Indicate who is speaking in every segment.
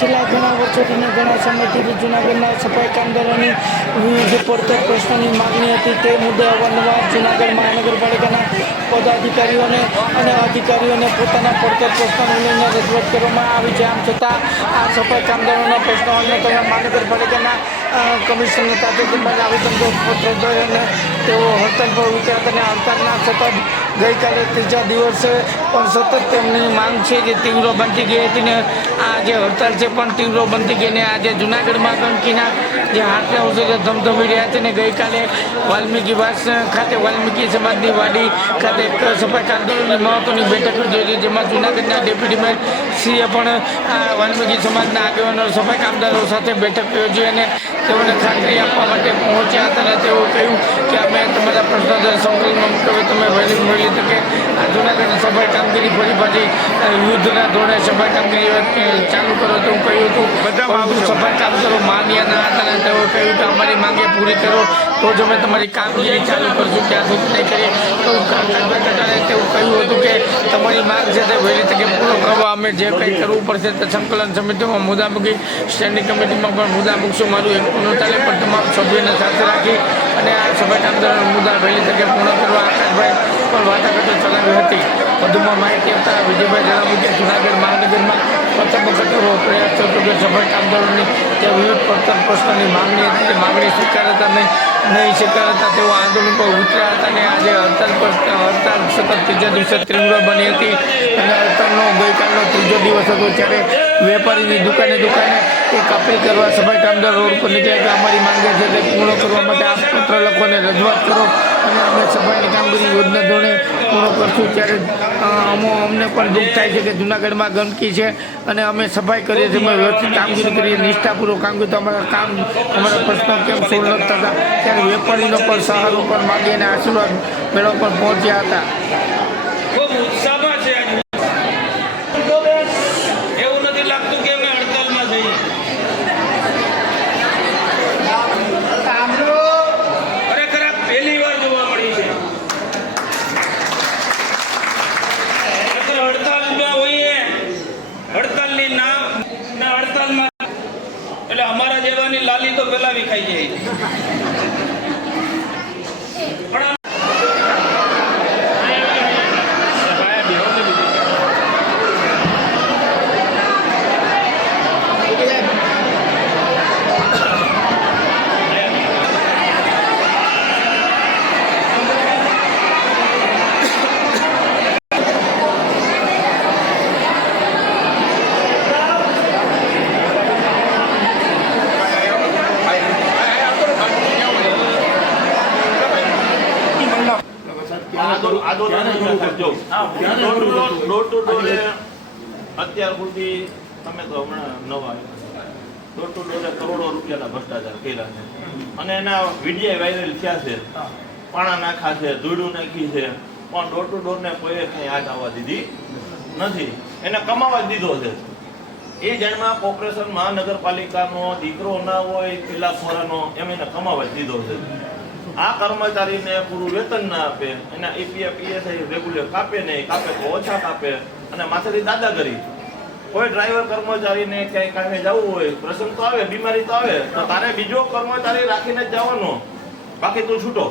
Speaker 1: છેલ્લા ઘણા વર્ષોથી ઘણા સમયથી જૂનાગઢના સફાઈ કામદારોની વિવિધ પડતર પ્રશ્નોની માગણી હતી તે મુદ્દે અવારનવાર જૂનાગઢ મહાનગરપાલિકાના પદાધિકારીઓને અને અધિકારીઓને પોતાના પડતર પ્રશ્નો લઈને રજૂઆત કરવામાં આવી છે. આમ છતાં આ સફાઈ કામદારોના પ્રશ્નો અને તથા મહાનગરપાલિકાના કમિશનર તાજેતરમાં આવેદનપત્ર અને તેઓ હડતાલ પર ઉતર્યા અને હડતાલના સતત ગઈકાલે ત્રીજા દિવસે પણ સતત તેમની માંગ છે જે તીવ્ર બનતી ગઈ હતી ને આ જે હડતાલ છે પણ તીવ્ર બનતી ગઈ ને આજે જુનાગઢમાં ગંદકીના જે હાથના અવસરે ધમધમી રહ્યા છે ને ગઈકાલે વાલ્મીકી વાસ ખાતે વાલ્મીકી સમાજની વાડી ખાતે એક સફાઈ આંદોલનની મહત્વની બેઠક યોજી જેમાં જુનાગઢના ડેપ્યુટી મેયર શ્રીએ પણ આ વાલ્મીકી સમાજના આગેવાનો, સફાઈ કામદારો સાથે બેઠક યોજી અને તેઓને ખાતરી આપવા માટે પહોંચ્યા હતા અને તેઓ કહ્યું કે અમે તમારા પ્રશ્નો સંકલનમાં મૂકવે તમે વહેલી વહેલી તકે આ જૂનાગઢની સફાઈ કામગીરી ફરી પછી યુદ્ધના ધોરણે સફાઈ કામગીરી ચાલુ કરો તો હું કહ્યું હતું. પરંતુ સફાઈ કરો માન્ય ના હતા અને તેઓ કહ્યું કે અમારી માંગે પૂરી કરો તો જ અમે તમારી કામગીરી ચાલુ કરશું. ત્યાં સુધી નહીં કરીએ. તો કાર્યકર્તાને તેવું કહ્યું હતું કે તમારી માંગ છે તે વહેલી તકે પૂરો કરવા. અમે જે કંઈ કરવું પડશે તે સંકલન સમિતિમાં મુદ્દા મૂકી સ્ટેન્ડિંગ કમિટીમાં પણ મુદ્દા મૂકશું. મારું એક પૂર્ણ ચાલે પણ તમામ સભ્યોને સાથે રાખી અને આ કામદારોના મુદ્દા વહેલી તકે પૂર્ણ કરવા આકાશભાઈ પણ વાટાઘાટો ચલાવી હતી. વધુમાં માહિતી આપતા વિજયભાઈ જણાવ્યું કે જુનાગઢ મહાનગરમાં પ્રથમ વખત એવો પ્રયાસ થયો કે સફાઈ કામદારોની જે વિવિધ પડતર પ્રશ્નોની માંગણી હતી તે માંગણી સ્વીકારતા નહીં નહીં સ્વીકારતા તેઓ આંદોલન પર ઉતર્યા હતા અને આજે હડતાલ પર હડતાલ સતત ત્રીજા દિવસે તીવ્ર બની હતી. અને હડતાલનો ગઈકાલનો ત્રીજો દિવસ હતો ત્યારે વેપારીની દુકાને દુકાને એક અપીલ કરવા સફાઈ કામદાર રોડ પર નીકળ્યા કે અમારી માંગે છે તે પૂર્ણ કરવા માટે આ પત્ર લખોને રજૂઆત કરો અને અમે સફાઈની કામગીરી યોજના ધોરણે પૂર્ણ કરશું. ત્યારે અમો, અમને પણ દુઃખ થાય છે કે જુનાગઢમાં ગંદકી છે અને અમે સફાઈ કરીએ છીએ. અમે વ્યવસ્થિત કામગીરી કરીએ, નિષ્ઠાપૂર્વક કામગીરી તો અમારા કામ, અમારા પ્રશ્નો કેમ સોલ્વ નથી થતા? ત્યારે વેપારીનો પણ સહારો પણ માગીને આશીર્વાદ મેળવવા પણ પહોંચ્યા હતા
Speaker 2: ખૂબ ઉત્સાહમાં છે આજે. એવું નથી લાગતું કે અમે હડતાલમાં જઈએ ખરેખર આ પહેલી વાર જોવા મળી છે નહીંતર હડતાલમાં હોઈએ હડતાલની નામ ને હડતાલમાં એટલે અમારા જેવાની લાલી તો પેલા વિખાઈ જાય પણ આ
Speaker 3: ડોર ટુ ડોરે અત્યાર સુધી તમે તો હમણાં નવા ડોર ટુ ડોરે કરોડો રૂપિયાના ભ્રષ્ટાચાર કર્યા છે. અને એના વીડિયો વાયરલ થયા છે. પાણા નાખા છે ધૂળું નાખી છે. પણ ડોર ટુ ડોર ને કોઈ કઈ હાથ આવવા દીધી નથી. એને કમાવા જ દીધો છે. એ જણમાં કોર્પોરેશન મહાનગરપાલિકાનો દીકરો ના હોય કિલ્લા ખોરાનો એમ એને કમાવા જ દીધો છે. આ કર્મચારીને પૂરું વેતન ના આપે એના ઈપીએફ ઈએસઆઈ રેગ્યુલર કાપે નહીં કાપે તો ઓછા કાપે અને માથેથી દાદાગરી કોઈ ડ્રાઈવર કર્મચારીને ક્યાંય કાંઈ જવું હોય, પ્રસંગ તો આવે, બીમારી તો આવે, તો તારે બીજો કર્મચારી રાખીને જ જવાનો. બાકી તું છૂટો.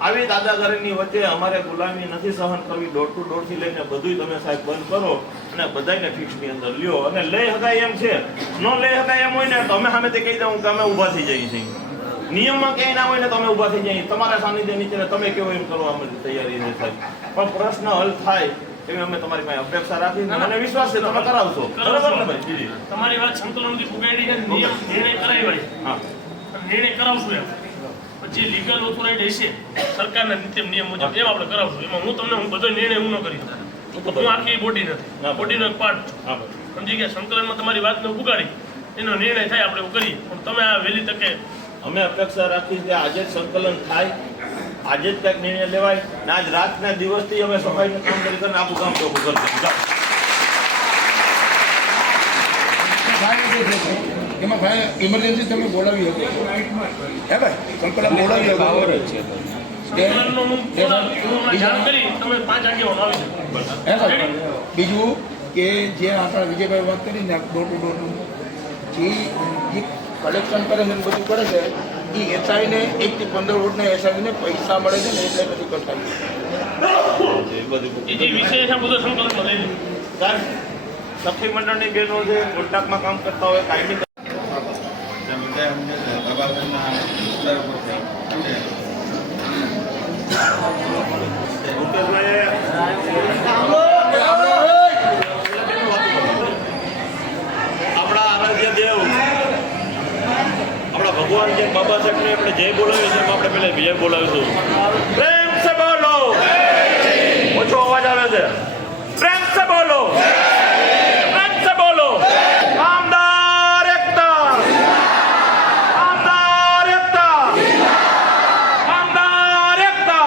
Speaker 3: આવી દાદાગીરીની વચ્ચે અમારે ગુલામી નથી સહન કરવી. દોઢ ટુ ડોરથી લઈને બધુંય તમે સાહેબ બંધ કરો અને બધાને ફિક્સની અંદર લ્યો. અને લઈ શકાય એમ છે. ન લઈ શકાય એમ હોય ને, તો અમે સામેથી કહી દઉં કે અમે ઊભા થઈ જઈએ છીએ. નિયમમાં ક્યાંય ના હોય ને તમે ઊભા થઈ જાય. તમારા સાનિધ્ય નીચે તમે કેવો એમ કરવા અમારી તૈયારી છે સાહેબ. પણ પ્રશ્ન હલ થાય એવી અમે તમારી પાસે અપેક્ષા રાખી મને વિશ્વાસ છે તમે કરાવશો. બરાબર ને ભાઈ.
Speaker 4: તમારી વાત સંકલનથી પુગાડી છે નિયમ નિર્ણય કરાવી
Speaker 3: હા.
Speaker 4: નિર્ણય કરાવશું એમ. પછી લીગલ ઓથોરાઇટી હશે સરકારના નીતિ નિયમ મુજબ એમ આપણે કરાવશું. એમાં હું તમને હું બધો નિર્ણય હું ન કરી. હું આખી બોડી નથી. બોડીનો એક પાર્ટ સમજી ગયા? સંકલનમાં તમારી વાતને પુગાડી એનો નિર્ણય થાય આપણે એવું કરીએ. પણ તમે આ વહેલી તકે
Speaker 3: અમે અપેક્ષા રાખી કે આજે જ સંકલન થાય આજે જ કંઈક નિર્ણય લેવાય ને આજ રાતના દિવસથી અમે સફાઈનું કામ કરી કરીને આખું કામ ચોખ્ખું કરશું
Speaker 5: એમાં ભાઈ ઇમરજન્સી તમે બોલાવી શકો હે ભાઈ સંકલન બોલાવી બીજું કે જે આપણા વિજયભાઈ વાત કરી ને ડોર ટુ ડોરનું જે કલેક્શન કરે છે ને બધું કરે છે એ એસઆઈને એકથી પંદર વોટને એસઆઈને પૈસા મળે છે ને એટલે
Speaker 3: બધું કરતા સખી મંડળની બહેનો જે કોન્ટ્રાક્ટમાં કામ કરતા હોય કાયમી આપણા આરાધ્ય દેવ આપણા ભગવાન જે બાબા સાહેબને આપણે જય બોલાવીએ છીએ આપણે પેલા વિજય બોલાવીશું. પ્રેમ સે બોલો. ઓછો અવાજ આવે છે પ્રેમ સે બોલો પ્રેમ સે બોલો કામદાર એકતા કામદાર એકતા કામદાર એકતા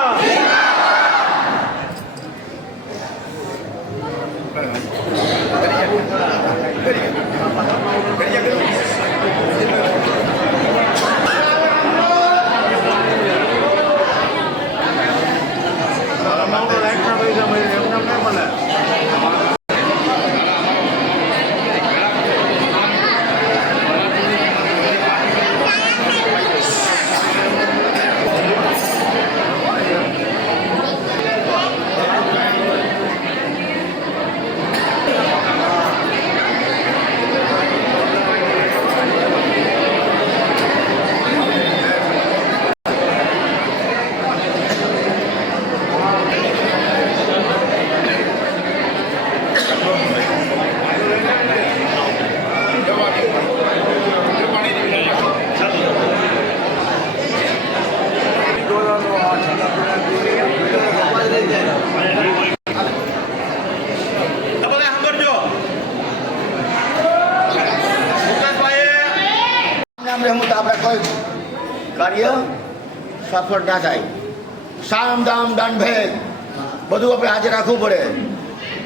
Speaker 3: આ બધા સાંભળજો મુકેશભાઈએ
Speaker 6: નામ રહેવું તો આપણે કોઈ કાર્ય સફળ ના થાય. સામ દામ દાન ભેદ. બધું આપણે હાજર રાખવું પડે.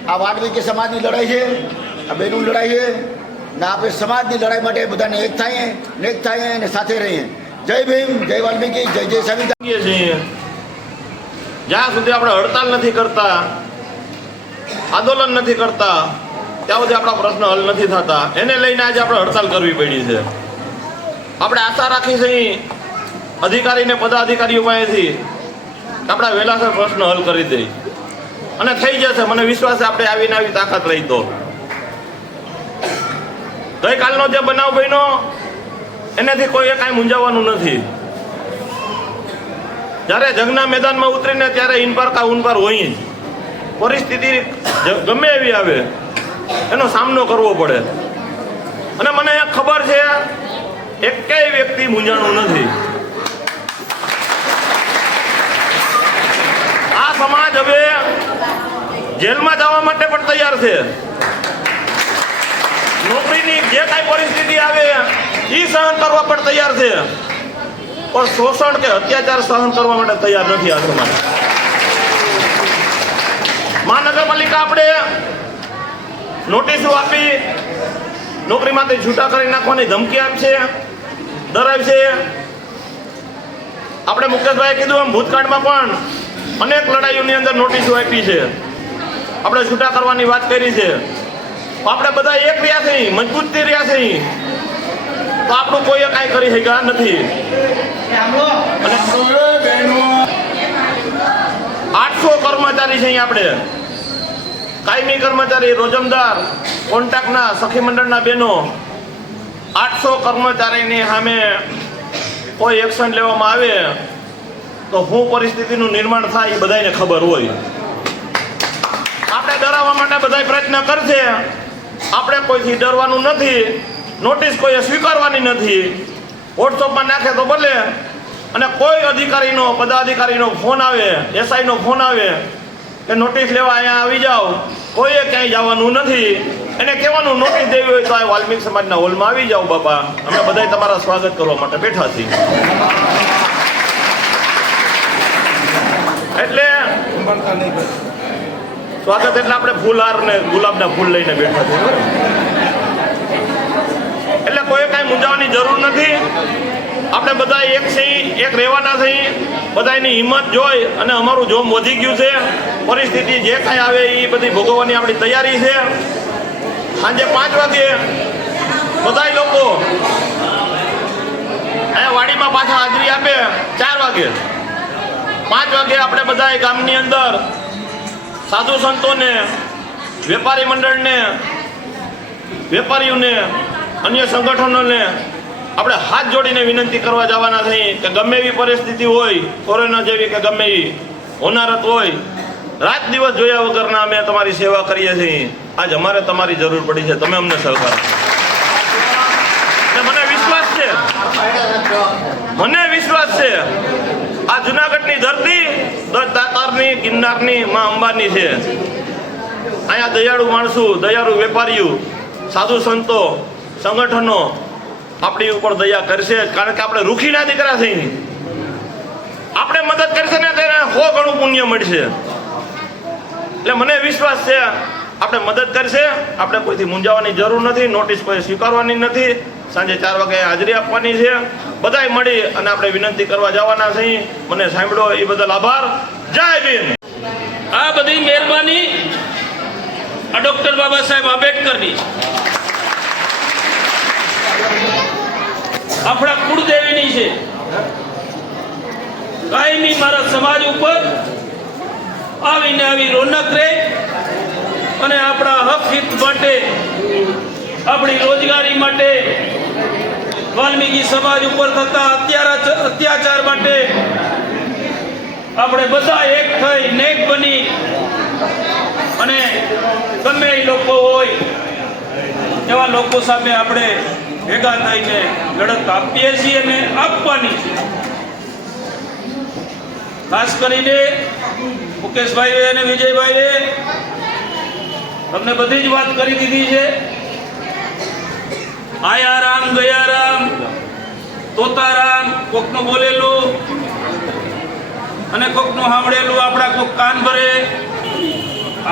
Speaker 6: આ વાલ્મીકી સમાજની લડાઈ છે? આ બેનું લડાઈ છે? ને, આપણે સમાજની લડાઈ માટે બધાને એક થાય ને એક થાય અને સાથે રહીએ. જય ભીમ, જય વાલ્મીકી, જય જય
Speaker 3: સવિતા. છીએ. જ્યાં સુધી આપણે હડતાલ નથી કરતા, આંદોલન નથી કરતા, ત્યાં સુધી આપણા પ્રશ્ન હલ નથી થતા. એને લઈને આજે આપણે હડતાલ કરવી પડી છે. આપણે આશા રાખી છે અધિકારીને, પદાધિકારીઓ પાસેથી આપણા વહેલાસર પ્રશ્ન હલ કરી દઈ અને થઈ જશે. મને વિશ્વાસ આપણે આવીને આવી તાકાત લઈ તો. ગઈકાલનો જે બનાવ બન્યો, એનાથી કોઈએ કાંઈ મૂંઝાવાનું નથી. જ્યારે જંગના મેદાનમાં ઉતરીને ત્યારે ઇનપાર કા ઉનપાર હોય પરિસ્થિતિ ગમે એવી આવે, એનો સામનો કરવો પડે. અને મને ખબર છે, એકેય વ્યક્તિ મૂંઝાણું નથી. સમાજ હવે જેલમાં જવા માટે પણ તૈયાર છે. નોકરીની જે કાંઈ પરિસ્થિતિ આવે એ સહન કરવા પણ તૈયાર છે. પણ શોષણ કે અત્યાચાર સહન કરવા માટે તૈયાર નથી આ સમાજ. મહાનગરપાલિકા આપણે નોટિસો આપી, નોકરીમાંથી છૂટા કરી નાખવાની ધમકી આપશે, ડરાવશે. આપણે મુકેશભાઈએ કીધું એમ ભૂતકાળમાં પણ અનેક લડાઈઓની અંદર નોટિસો આપી છે. આપણે છૂટા કરવાની વાત કરી છે. આપણે બધા એક રહ્યા છે મજબૂતથી રહ્યા છે તો આપણું કોઈએ કાંઈ કરી શક્યા નથી. આઠસો કર્મચારી છે આપણે. કાયમી કર્મચારી રોજમદાર, કોન્ટ્રાક્ટના, સખી મંડળના બહેનો. આઠસો કર્મચારીની સામે કોઈ એક્શન લેવામાં આવે. તો હું પરિસ્થિતિનું નિર્માણ થાય એ બધાને ખબર હોય. આપણે ડરાવવા માટે બધા પ્રયત્ન કરશે. આપણે કોઈથી ડરવાનું નથી. નોટિસ કોઈએ સ્વીકારવાની નથી. વોટ્સઅપમાં નાખે તો ભલે અને કોઈ અધિકારીનો, પદાધિકારીનો ફોન આવે, એસઆઈનો ફોન આવે કે નોટિસ લેવા અહીંયા આવી જાઓ. કોઈએ ક્યાંય જવાનું નથી. એને કહેવાનું નોટિસ દેવી હોય તો આ વાલ્મીક સમાજના હોલમાં આવી જાઓ બાપા. અમે બધા તમારા સ્વાગત કરવા માટે બેઠા છીએ. એટલે સ્વાગત એટલે આપણે ફૂલહાર ને ગુલાબના ફૂલ લઈને બેઠા છે એટલે કોઈ કાંઈ મૂંઝાવાની જરૂર નથી. આપણે બધા એક છીએ એક રહેવાના છીએ બધાની હિંમત જોઈ અને અમારું જોમ વધી ગયું છે. પરિસ્થિતિ જે કાંઈ આવે એ બધી ભોગવવાની આપણી તૈયારી છે. સાંજે પાંચ વાગે બધાય લોકો અહીંયા વાડીમાં પાછા હાજરી આપે, ચાર વાગે. પાંચ વાગે આપણે બધા ગામની અંદર સાધુ સંતોને, વેપારી મંડળને, વેપારીઓને, અન્ય સંગઠનોને આપણે હાથ જોડીને વિનંતી કરવા જવાના થઈ કે ગમે એવી પરિસ્થિતિ હોય, કોરોના જેવી કે ગમે એવી, હોનારત હોય, રાત દિવસ જોયા વગરના અમે તમારી સેવા કરીએ છીએ. આજ અમારે તમારી જરૂર પડી છે. તમે અમને સહકાર મને વિશ્વાસ છે. મને વિશ્વાસ છે. આ જુનાગઢની ધરતી દત્ત દાતારની ગિરનારની માં અંબાની છે. અહીંયા દયાળુ માણસો, દયાળુ વેપારીઓ, સાધુ સંતો, સંગઠનો આપણી ઉપર દયા કરશે, કારણ કે આપણે રૂખીના દીકરા થઈ આપણે મદદ કરશે ને તેને સો ગણું પુણ્ય મળશે. એટલે મને વિશ્વાસ છે, આપણે મદદ કરશે, આપણે કોઈથી મૂંઝાવાની જરૂર નથી, નોટિસ કોઈ સ્વીકારવાની નથી. સાંજે ચાર વાગે હાજરી આપવાની છે. બધાય મળી અને આપણે વિનંતી કરવા જવાના છીએ મને સાંભળો, એ બદલ આભાર. જય ભીમ.
Speaker 2: આ બધી મહેરબાની ડોક્ટર બાબા સાહેબ આંબેડકરની. આપણા કુળદેવીની છે. કાયમી મારા સમાજ ઉપર આવીને આવી રોનક રહે અને આપણા હક હિત માટે આપણી રોજગારી માટે વાલ્મીકી સમાજ ઉપર થતા અત્યાચાર માટે આપણે બધા એક થઈ નેક બની અને ગમે એ લોકો હોય, એવા લોકો સામે આપણે ભેગા થઈને લડત આપીએ છીએ અને આપવાની છે. ખાસ કરીને મુકેશભાઈએ અને વિજયભાઈએ તમને બધી જ વાત કરી દીધી છે. આયા રામ ગયા રામ તોતારામ, કોકનું બોલેલું અને કોકનું સાંભળેલું, આપણા કોક કાન ભરે.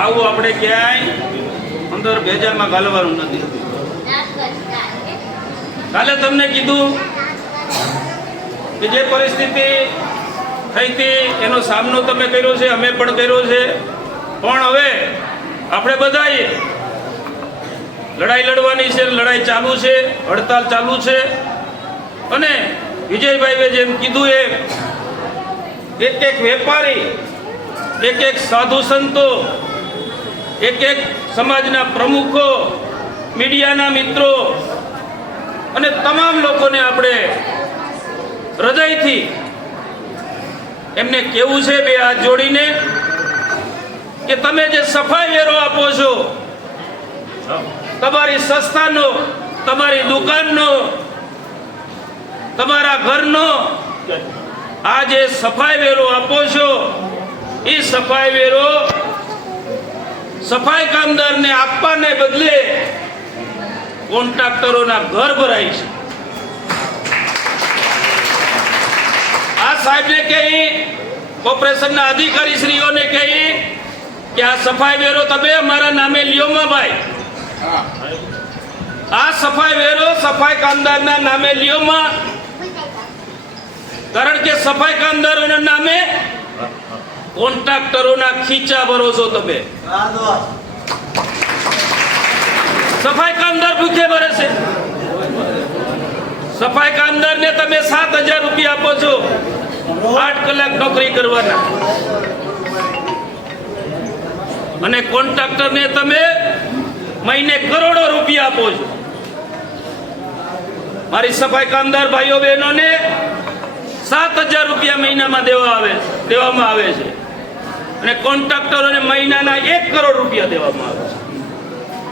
Speaker 2: આવું આપણે ક્યાંય અંદર ભેજામાં ઘાલવાનું નથી. કાલે તમને કીધું કે જે પરિસ્થિતિ થઈ હતી એનો સામનો તમે કર્યો છે, અમે પણ કર્યો છે. પણ હવે આપણે બધાએ લડાઈ લડવાની છે, લડાઈ ચાલુ છે, હડતાલ ચાલુ છે. અને વિજયભાઈએ જેમ કીધું એ એક એક વેપારી, એક એક સાધુ સંતો, એક એક સમાજના પ્રમુખો, મીડિયાના મિત્રો અને તમામ લોકોને આપણે હૃદયથી એમને કેવું છે બે હાથ જોડીને કે તમે જે સફાઈ વેરો આપો છો તમારી સંસ્થાનો, તમારી દુકાનનો, તમારા ઘરનો આ જે સફાઈ વેરો આપો છો. એ સફાઈ વેરો સફાઈ કામદારને આપવાને બદલે કોન્ટ્રાક્ટરોના ઘર ભરાય છે. આ સાહેબને કહી, કોર્પોરેશનના અધિકારી શ્રીઓને કહી કે આ સફાઈ વેરો તમે અમારા નામે લ્યો માં ભાઈ. આ સફાઈ વેરો, સફાઈ કામદારના નામે લ્યોમાં કારણ કે સફાઈ કામદારોના નામે કોન્ટ્રાક્ટરોના ખીચા ભરો છો તમે. સફાઈ કામદાર ભૂખે ભરે છે. સફાઈ કામદારને તમે સાત હજાર રૂપિયા આપો છો. આઠ કલાક નોકરી કરવાના. અને કોન્ટ્રાક્ટરને તમે મહિને કરોડો રૂપિયા આપો છો. મારી સફાઈ કામદાર ભાઈઓ બહેનોને સાત હજાર રૂપિયા મહિનામાં દેવા આવે દેવામાં આવે છે. અને કોન્ટ્રાક્ટરોને મહિનાના એક કરોડ રૂપિયા દેવામાં આવે છે.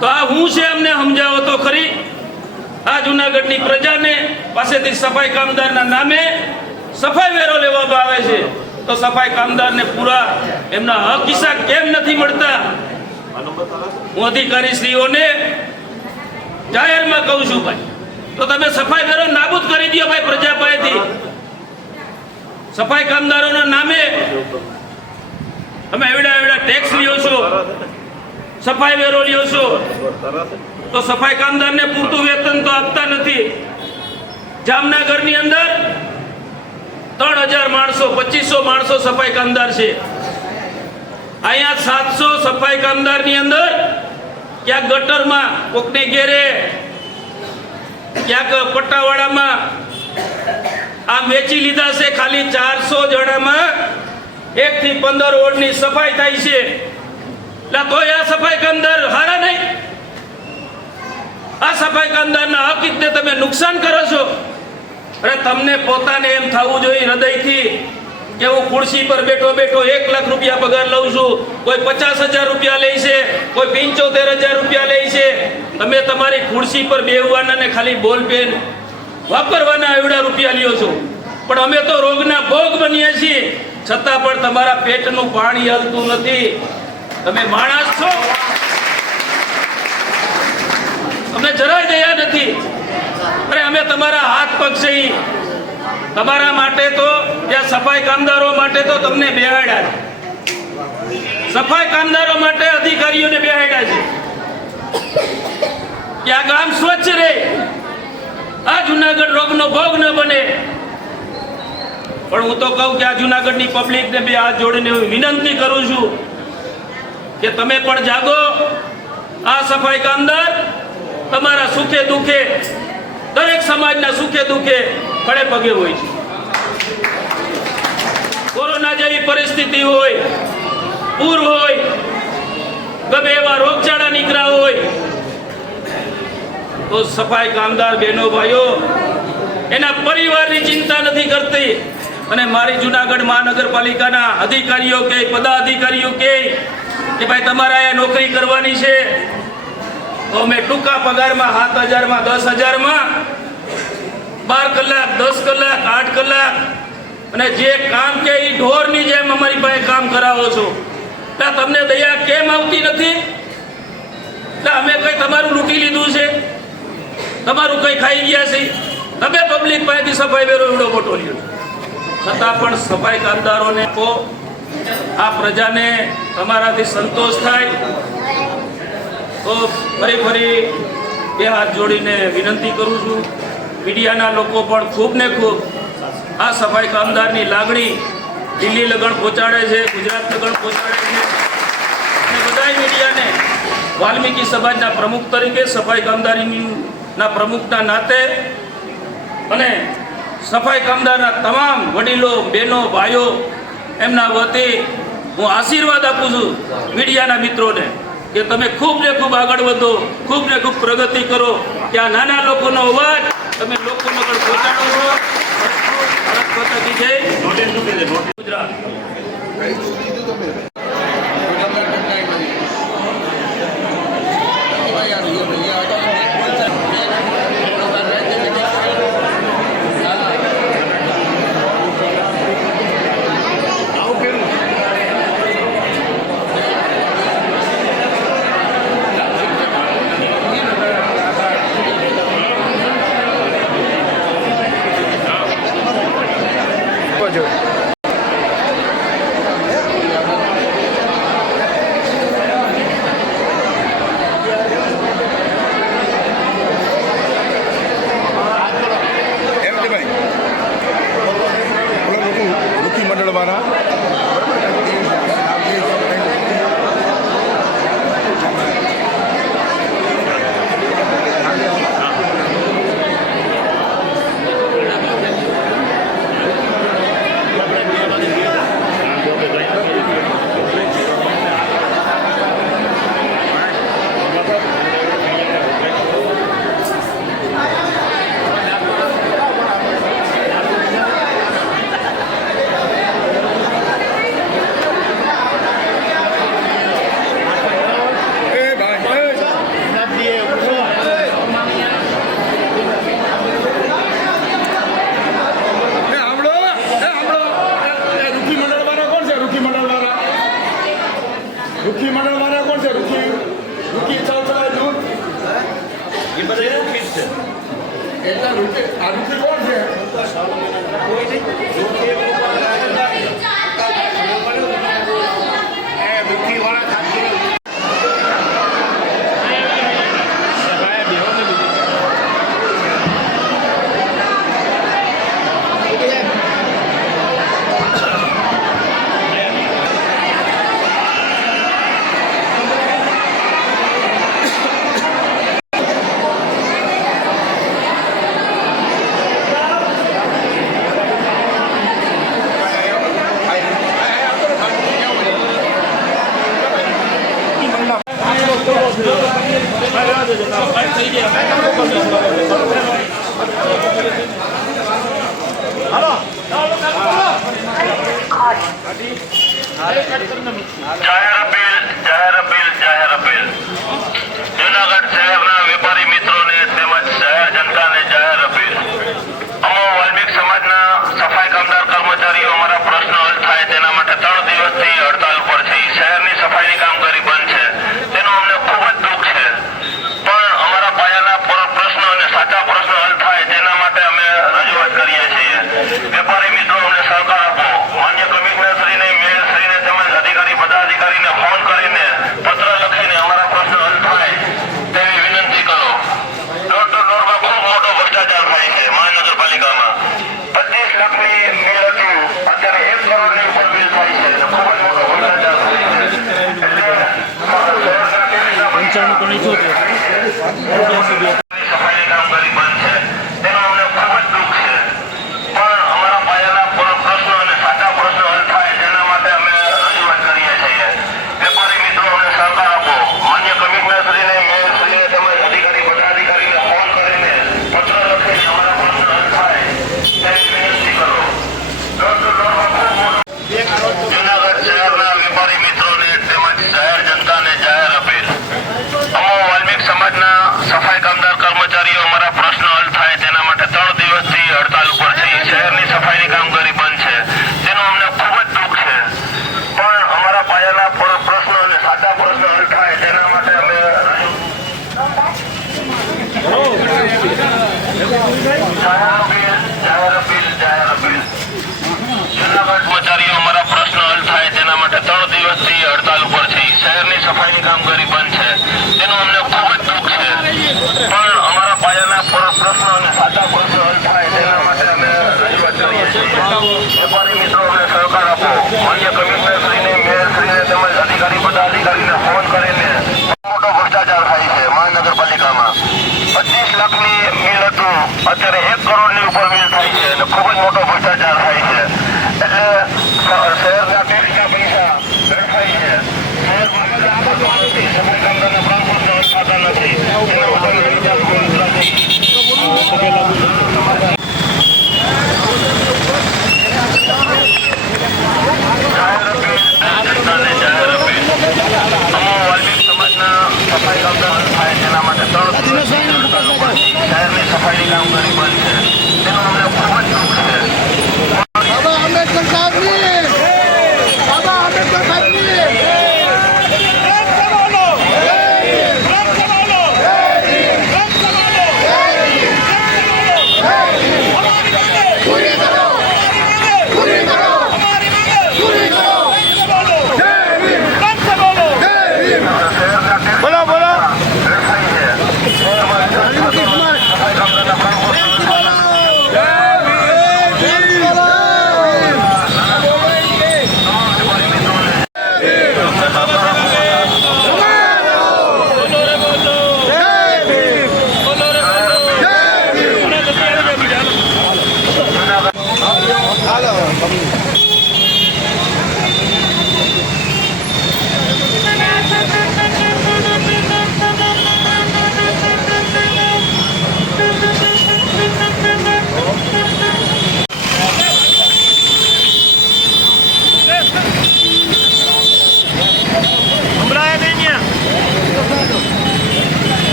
Speaker 2: તો આ હું છે અમને સમજાવો તો ખરી? આ જુનાગઢની પ્રજાને પાસેથી સફાઈ કામદારના નામે સફાઈ વેરો લેવામાં આવે છે. તો સફાઈ કામદારને પૂરા એમના હક હિસ્સા કેમ નથી મળતા? હું અધિકારી શ્રીઓને જાહેરમાં કહું છું ભાઈ, તો તમે સફાઈ કરો, નાબૂદ કરી દો ભાઈ પ્રજા પાસેથી. સફાઈ કામદારોના નામે તમે એવડા એવડા ટેક્સ લ્યો છો, સફાઈ વેરો લ્યો છો. તો સફાઈ કામદારને પૂરતું વેતન તો આપતા નથી. જામનગરની અંદર ત્રણ હજાર માણસો, પચીસો માણસો સફાઈ કામદાર છે. અહીંયા સાતસો સફાઈ કામદારની અંદર ક્યાંક ગટરમાં કોકને ઘેરે, ક્યાંક પટ્ટાવાળામાં આ વેચી લીધા છે, ખાલી ચારસો જણામાં એક થી પંદર વોર્ડની સફાઈ થાય છે. એટલે તોય આ સફાઈ કામદાર હારા નહીં. આ સફાઈ કામદારના હક તમે નુકસાન કરો છો. અરે તમને પોતાને એમ થવું જોઈએ હૃદયથી. કે હું ખુરશી પર બેઠો બેઠો એક લાખ રૂપિયા પગાર લઉં છું, કોઈ પચાસ હજાર રૂપિયા લે છે, કોઈ પંચોતેર હજાર રૂપિયા લે છે. તમે તમારી ખુરશી પર બેહવાના ને ખાલી બોલ પેન વાપરવાના એવડા રૂપિયા લ્યો છો. પણ અમે તો રોગના ભોગ બનીએ છીએ. છતાં પણ તમારા પેટનું પાણી હલતું નથી. તમે માણસ છો. અમને જરાય દયા નથી. અરે અમે તમારા હાથ પગ છે તમારા માટે તો સફાઈ કામદારો માટે તો તમને બેહાડ્યા છે. સફાઈ કામદારો માટે અધિકારીઓને બેહાડ્યા છે. કે આ ગામ સ્વચ્છ રહે. આ જુનાગઢ રોગનો ભોગ ન બને. પણ હું તો કહું કે આ જુનાગઢની પબ્લિકને બે હાથ જોડીને હું વિનંતી કરું છું કે તમે પણ જાગો. આ સફાઈ કામદાર તમારા સુખે દુખે, દરેક સમાજના સુખે દુખે ખડે પગે હોય છે. કોરોના જેવી પરિસ્થિતિ હોય, પૂર હોય, ગમે એવા રોગચાળા નીકળ્યા હોય, તો સફાઈ કામદાર બહેનો ભાઈઓ, એના પરિવારની ચિંતા નથી કરતી. અને મારી જુનાગઢ મહાનગરપાલિકાના અધિકારીઓ કે પદાધિકારીઓ કે કે ભાઈ તમારે અહીંયા નોકરી કરવાની છે, તો અમે ટૂંકા પગારમાં સાત હજારમાં, દસ હજારમાં બાર કલાક, દસ કલાક, આઠ કલાક અને જે કામ કે એ ઢોરની જેમ અમારી પાસે કામ કરાવો છો એટલે તમને દયા કેમ આવતી નથી? એટલે અમે કઈ તમારું લૂંટી લીધું છે? તમારું કઈ ખાઈ ગયા છે? તમે પબ્લિક પાસેથી સફાઈ વેરો એવડો મોટો લ્યો. છતાં પણ સફાઈ કામદારોને કહો, આ પ્રજાને તમારાથી સંતોષ થાય. તો ફરી ફરી બે હાથ જોડીને વિનંતી કરું છું. મીડિયાના લોકો પણ ખૂબ ને ખૂબ આ સફાઈ કામદારની લાગણી દિલ્હી લગન પહોંચાડે છે, ગુજરાત લગન પહોંચાડે છે. અને બધાય મીડિયાને વાલ્મીકી સમાજના પ્રમુખ તરીકે, સફાઈ કામદારીના પ્રમુખના નાતે અને સફાઈ કામદારના તમામ વડીલો, બહેનો, ભાઈઓ, એમના વતી હું આશીર્વાદ આપું છું મીડિયાના મિત્રોને કે તમે ખૂબ ને ખૂબ આગળ વધો, ખૂબ ને ખૂબ પ્રગતિ કરો, કે આ નાના લોકોનો અવાજ તમે લોકો આગળ પહોંચાડો છો. ગુજરાત
Speaker 5: એમ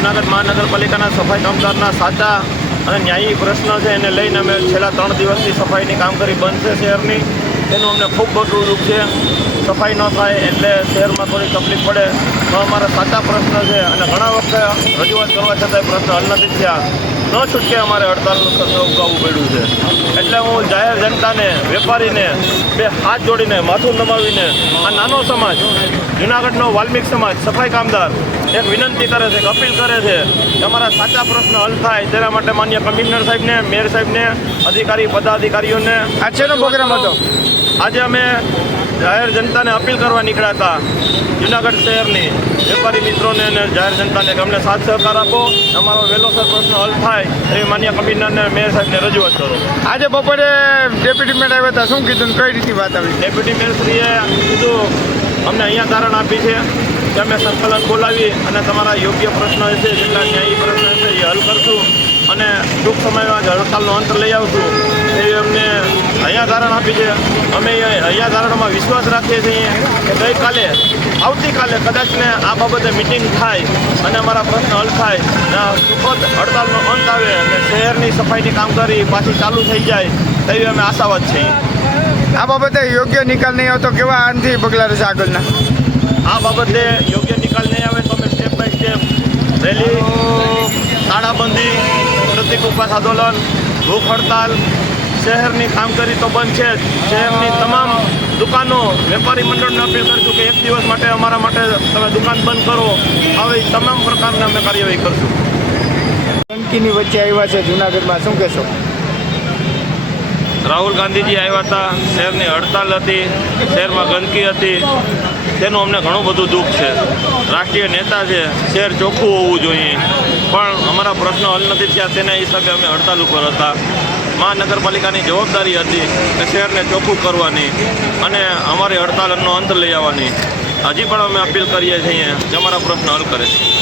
Speaker 3: જુનાગઢ મહાનગરપાલિકાના સફાઈ કામદારના સાચા અને ન્યાયી પ્રશ્ન છે, એને લઈને અમે છેલ્લા ત્રણ દિવસથી સફાઈની કામગીરી બંધ છે શહેરની. તેનું અમને ખૂબ મોટું દુઃખ છે. સફાઈ ન થાય એટલે શહેરમાં થોડી તકલીફ પડે. તો અમારા સાચા પ્રશ્ન છે અને ઘણા વખતે રજૂઆત કરવા છતાંય પ્રશ્ન હલ નથી થયા. ન છૂટકે અમારે હડતાલનું સત્ર ઉગાવવું પડ્યું છે. એટલે હું જાહેર જનતાને, વેપારીને બે હાથ જોડીને, માથું નમાવીને આ નાનો સમાજ, જૂનાગઢનો વાલ્મિક સમાજ, સફાઈ કામદાર એક વિનંતી કરે છે એક અપીલ કરે છે તમારા સાચા પ્રશ્ન હલ થાય. તેના માટે માન્ય કમિશનર સાહેબને મેયર સાહેબને અધિકારી પદાધિકારીઓને
Speaker 5: આજનો પ્રોગ્રામ હતો.
Speaker 3: આજે અમે જાહેર જનતાને અપીલ કરવા નીકળ્યા હતા જુનાગઢ શહેરની. વેપારી મિત્રોને અને જાહેર જનતાને અમને સાથ સહકાર આપો. તમારો વહેલોસર પ્રશ્ન હલ થાય એવી માન્ય કમિશનરને મેયર સાહેબને રજૂઆત કરો.
Speaker 5: આજે બપોરે ડેપ્યુટી મેયર આવ્યા હતા. શું કીધું કઈ રીતે વાત આવી?
Speaker 3: ડેપ્યુટી મેયરશ્રીએ કીધું અમને અહીંયા તારણ આપી છે. કે અમે સંકલન બોલાવી અને તમારા યોગ્ય પ્રશ્નો છે જેટલા ન્યાયી પ્રશ્નો હશે એ હલ કરશું. અને ટૂંક સમયમાં જ હડતાલનો અંત લઈ આવશું. એ અમને અહીંયા ધારણ આપી છે. અમે અહીંયા તારણમાં વિશ્વાસ રાખીએ છીએ કે ગઈકાલે, આવતીકાલે કદાચને આ બાબતે મિટિંગ થાય અને અમારા પ્રશ્ન હલ થાય. સુખદ હડતાલનો અંત આવે અને શહેરની સફાઈની કામગીરી પાછી ચાલુ થઈ જાય, તેવી અમે આશાવાદ છીએ.
Speaker 5: આ બાબતે યોગ્ય નિકાલ નહીં આવતો, કેવા આનથી પગલાં રહેશે આગળના?
Speaker 3: આ બાબતે યોગ્ય નિકાલ નહીં આવે તો અમે સ્ટેપ બાય સ્ટેપ રેલી તાળાબંધી પ્રતિક ઉપવાસ આંદોલન ભૂખ હડતાલ શહેરની કામગીરી તો બંધ છે જ. શહેરની તમામ દુકાનો વેપારી મંડળને અપીલ કરીશું કે એક દિવસ માટે અમારા માટે તમે દુકાન બંધ કરો. આવી તમામ પ્રકારની અમે કાર્યવાહી કરશું.
Speaker 5: ધમકીની વચ્ચે આવ્યા છે જુનાગઢમાં. શું કહેશો?
Speaker 3: રાહુલ ગાંધીજી આવ્યા હતા. શહેરની હડતાલ હતી. શહેરમાં ગંદકી હતી. તેનું અમને ઘણું બધું દુઃખ છે. રાષ્ટ્રીય નેતા છે શહેર ચોખ્ખું હોવું જોઈએ. પણ અમારા પ્રશ્નો હલ નથી થયા તેના હિસાબે અમે હડતાલ ઉપર હતા. મહાનગરપાલિકાની જવાબદારી હતી કે શહેરને ચોખ્ખું કરવાની અને અમારી હડતાલનો અંત લઈ આવવાની. હજી પણ અમે અપીલ કરીએ છીએ કે અમારા પ્રશ્ન હલ કરે છે.